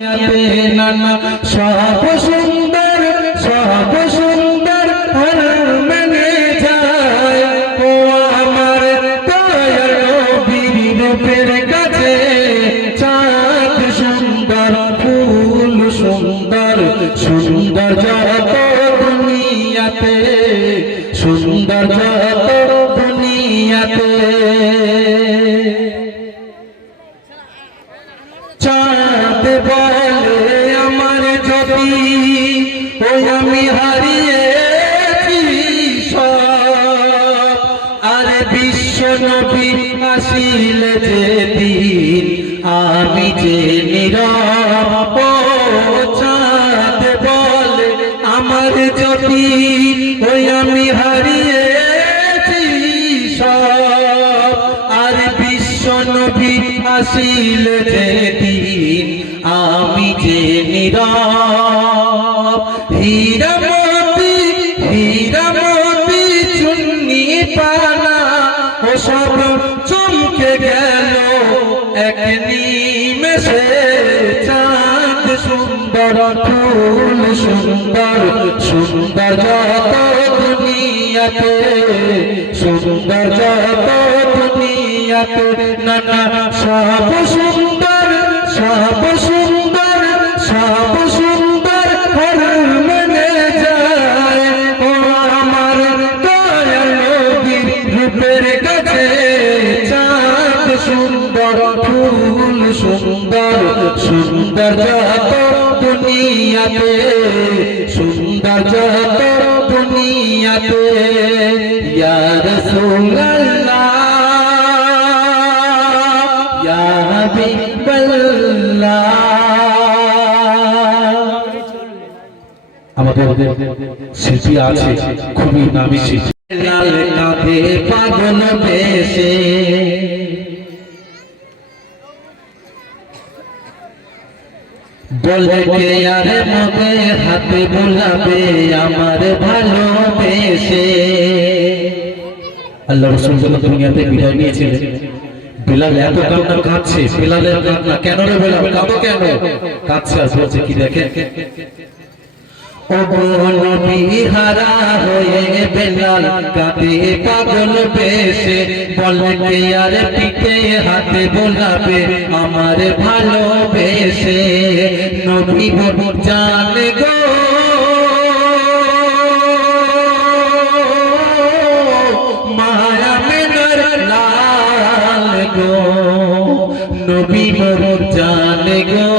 নানা সব সুন্দর হর মনে যায় ও আমার দয়াল নবীর রূপের কাছে চাঁদ সুন্দর ফুল সুন্দর সুন্দর যত দুনিয়াতে সুন্দর যত দুনিয়াতে চাঁদ বলে আমার যদি ওই আমি হারিয়েছি সব আর বিশ্ব নবী আসিলে যেদিন আমি যে নীরব চাঁদ বলে আমার যদি ওই আমি হারিয়েছি সব আর বিশ্ব নবী আসিলে যেদিন আমি যে নীরব হীরামতি চুন্নি পানা ও সব চমকে গেল এক নিমেষে চাঁদ সুন্দর ফুল সুন্দর সুন্দর যত দুনিয়াতে সুন্দর যত দুনিয়াতে নানা সব সুন্দর হর মনে যায় ও আমার দয়াল নবীর রূপের কাছে চাঁদ সুন্দর ফুল সুন্দর সুন্দর যত দুনিয়াতে সুন্দর যত দুনিয়াতে ইয়া রাসূলুল্লাহ ইয়া হাবিবাল্লাহ। আমাদের শিল্পী আছে খুবই নামী শিল্পী লাল কাঁধে পাগল বেশে বলে কে আর মবে হাতে বোলাবে আমার ভালোবেসে। আল্লাহ রাসূল যখন দুনিয়াতে বিদায় নিয়েছিলেন বিলাল এত কান্না কাঁদছে। বিলালের কান্না কেন রে বিলাল কাঁদো কেন? কাঁদছে আর বলছে কি দেখেন ও নবী হারা হয়ে বেলাল কাঁদে পাগল বেশে বলে কে আর পিঠে হাতে বোলাবে আমার ভালোবেসে। নবী জানে গো মায়া মেনার লাল গো নবী জানে গো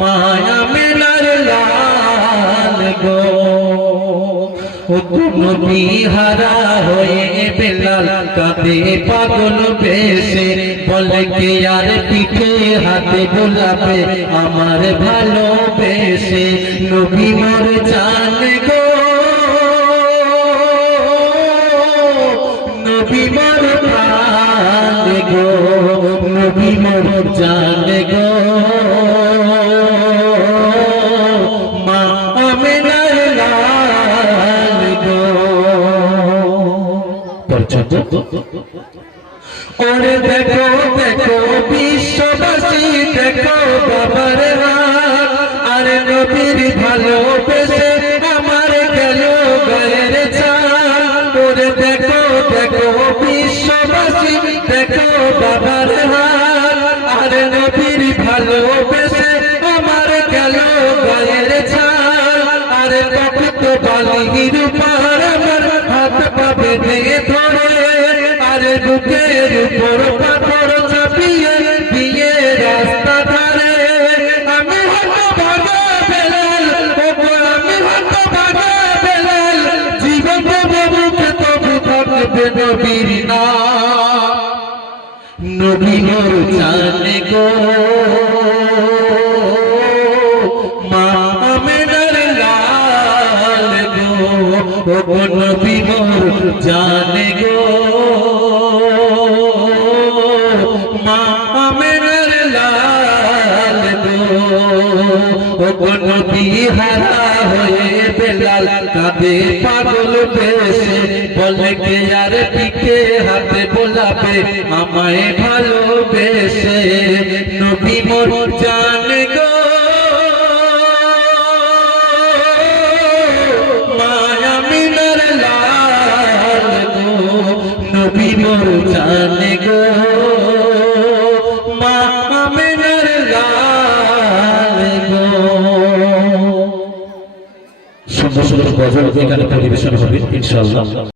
মায়া মেনার লাল গো নবী হারা হয়ে বেলাল কাঁদে পাগল বেশে বলে কে আর পিঠে হাতে বোলাবে আমার ভালোবেসে। নবী মোর জানে গো নবী মোর প্রাণ গো নবী মোর জানে গো মা আমিনার লাল গো। ওরে দেখো দেখো বিশ্ববাসী দেখো বাবার হাত আরে নবীর ভালোবেসে আমার গেল গায়ের চাল। ওরে দেখো দেখো বিশ্ববাসী দেখো বাবার হাত আরে নবীর ভালোবেসে আমার গেল গায়ের চাল। আরে তপ্ত বালির উপর আমার হাত পা বেঁধে ধরে আরে বুকের উপর পাথর চাপিয়ে দিয়ে রাস্তা ধারে আমি হতভাগা বেলাল আমি হতভাগা বেলাল জীবন বুকে তবু থাকবে নবীর নাম। নবী মোর জানে গো মা আমিনার লাল গো নবী মোর জানে গো মা আমিনার লাল গো নবী হারা হয়ে বেলাল কাঁদে পাগল বেশে বলে কে আর পিঠে হাতে বোলাবে আমায় ভালোবেসে। মোর জানে গো মা আমিনার লাল গো। সুন্দর সুন্দর গজল এখানে পরিবেশন হবে ইনশাআল্লাহ।